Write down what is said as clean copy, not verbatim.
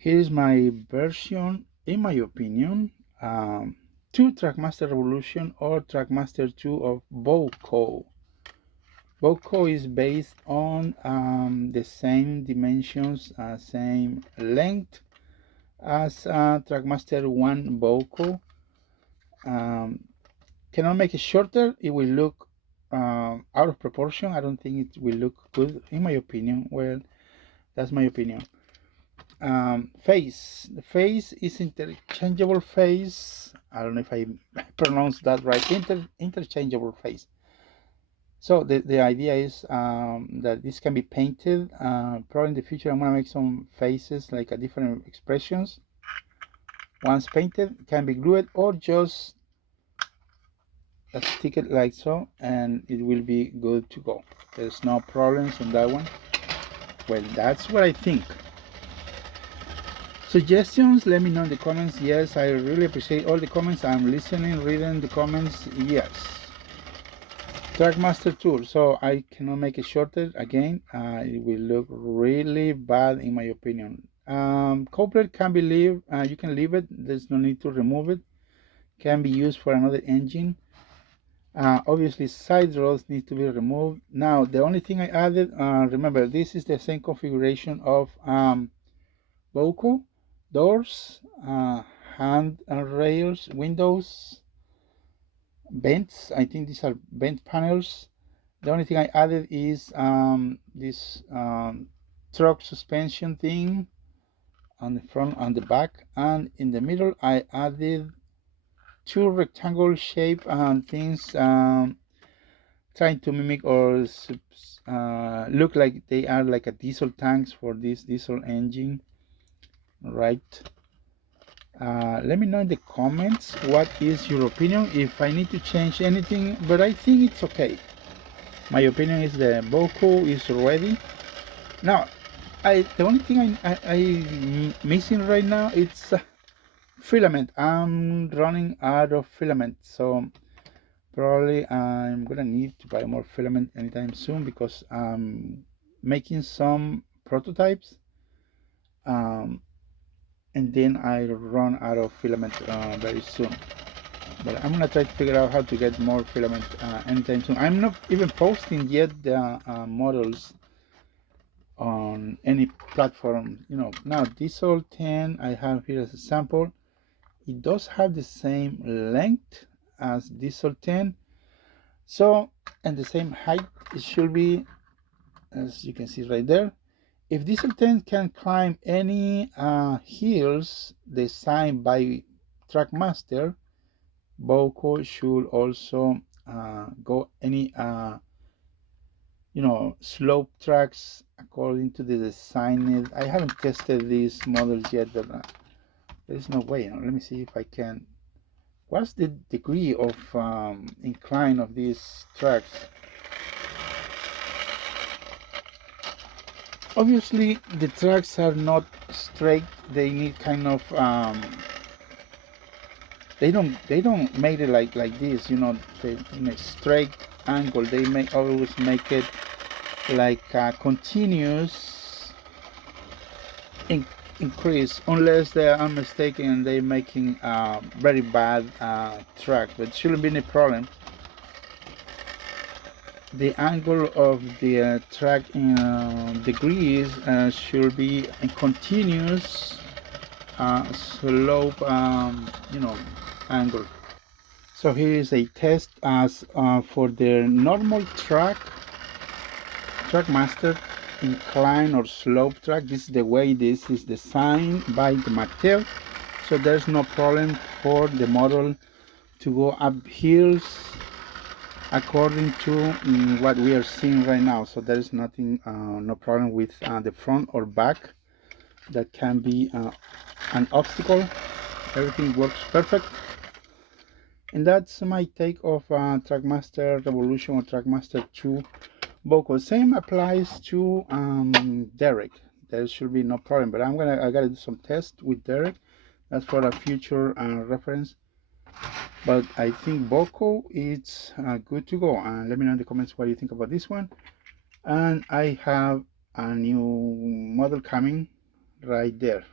Here's my version, in my opinion, to Trackmaster Revolution or Trackmaster 2 of Boco. Boco is based on the same dimensions, same length as Trackmaster 1 Boco. Cannot make it shorter, it will look out of proportion. I don't think it will look good, in my opinion. Well, that's my opinion. Face. The face is interchangeable face. I don't know if I pronounced that right. Interchangeable face. So the idea is that this can be painted. Probably in the future I'm gonna make some faces like a different expressions. Once painted, it can be glued or just stick it like so, and it will be good to go. There's no problems on that one. Well, that's what I think. Suggestions, let me know in the comments. Yes, I really appreciate all the comments. I'm listening, reading the comments. Yes. Trackmaster tool, so I cannot make it shorter again. It will look really bad in my opinion. Coupler can be you can leave it. There's no need to remove it. Can be used for another engine. Obviously side rods need to be removed. Now the only thing I added, remember this is the same configuration of Boco doors, hand rails, windows, vents. I think these are vent panels. The only thing I added is this truck suspension thing on the front and the back, and in the middle I added two rectangle shape things, trying to mimic or look like they are like a diesel tanks for this diesel engine, right? Let me know in the comments what is your opinion, if I need to change anything, but I think it's okay. My opinion is the Boco is ready. Now, the only thing I missing right now it's filament. I'm running out of filament, so probably I'm gonna need to buy more filament anytime soon because I'm making some prototypes. And then I run out of filament very soon. But I'm gonna try to figure out how to get more filament anytime soon. I'm not even posting yet the models on any platform. You know, now Diesel 10 I have here as a sample. It does have the same length as Diesel 10, so and the same height. It should be, as you can see right there. If Diesel 10 can climb any hills designed by Trackmaster, Boco should also go any slope tracks according to the design. I haven't tested these models yet, but there's no way. Let me see if I can. What's the degree of incline of these tracks? Obviously the tracks are not straight. They need kind of they don't make it like this, they, in a straight angle. They always make it like a continuous increase, unless they are mistaken and they're making very bad track, but it shouldn't be any problem. The angle of the track in degrees should be a continuous slope, angle. So here is a test as for the normal Trackmaster incline or slope track. This is the way this is designed by the Mattel, so there's no problem for the model to go up hills according to what we are seeing right now. So there is nothing, no problem with the front or back that can be an obstacle. Everything works perfect. And that's my take of Trackmaster Revolution or Trackmaster 2 Boco. Same applies to Derek. There should be no problem, but I gotta do some tests with Derek. That's for a future reference. But I think Boco is good to go. Let me know in the comments what you think about this one. And I have a new model coming right there.